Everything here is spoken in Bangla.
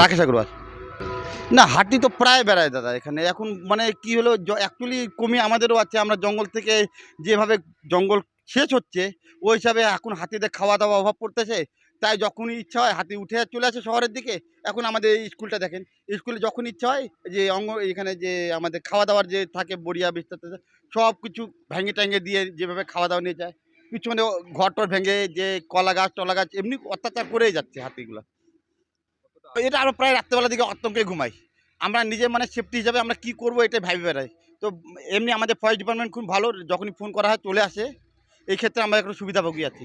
রাকেশ আগরওয়াল। না হাতি তো প্রায় বেড়ায় দাদা এখানে। এখন মানে কি হলো অ্যাকচুয়ালি কমে আমাদেরও আছে, আমরা জঙ্গল থেকে যেভাবে জঙ্গল শেষ হচ্ছে, ওই হিসাবে এখন হাতিদের খাওয়া দাওয়া অভাব পড়তেছে। তাই যখনই ইচ্ছা হয়, হাতি উঠে চলে আসে শহরের দিকে। এখন আমাদের এই স্কুলটা দেখেন, স্কুলে যখন ইচ্ছা হয়, যে অঙ্গ, এখানে যে আমাদের খাওয়া দাওয়ার যে থাকে, বড়িয়া বিস্তার সব কিছু ভেঙে ট্যাঙে দিয়ে যেভাবে খাওয়া দাওয়া নিয়ে যায়, পিছনে ঘর টর ভেঙে যে কলা গাছ, টলা গাছ, এমনি অত্যাচার করেই যাচ্ছে হাতিগুলো। এটা আমরা প্রায় রাত্রেবেলা দিকে আতঙ্কে ঘুমাই। আমরা নিজে মানে সেফটি হিসাবে আমরা কি করব এটা ভাবি বেড়াই। তো এমনি আমাদের ফরেস্ট ডিপার্টমেন্ট খুব ভালো, যখনই ফোন করা হয় চলে আসে। এই ক্ষেত্রে আমরা একটু সুবিধা ভোগী আছি।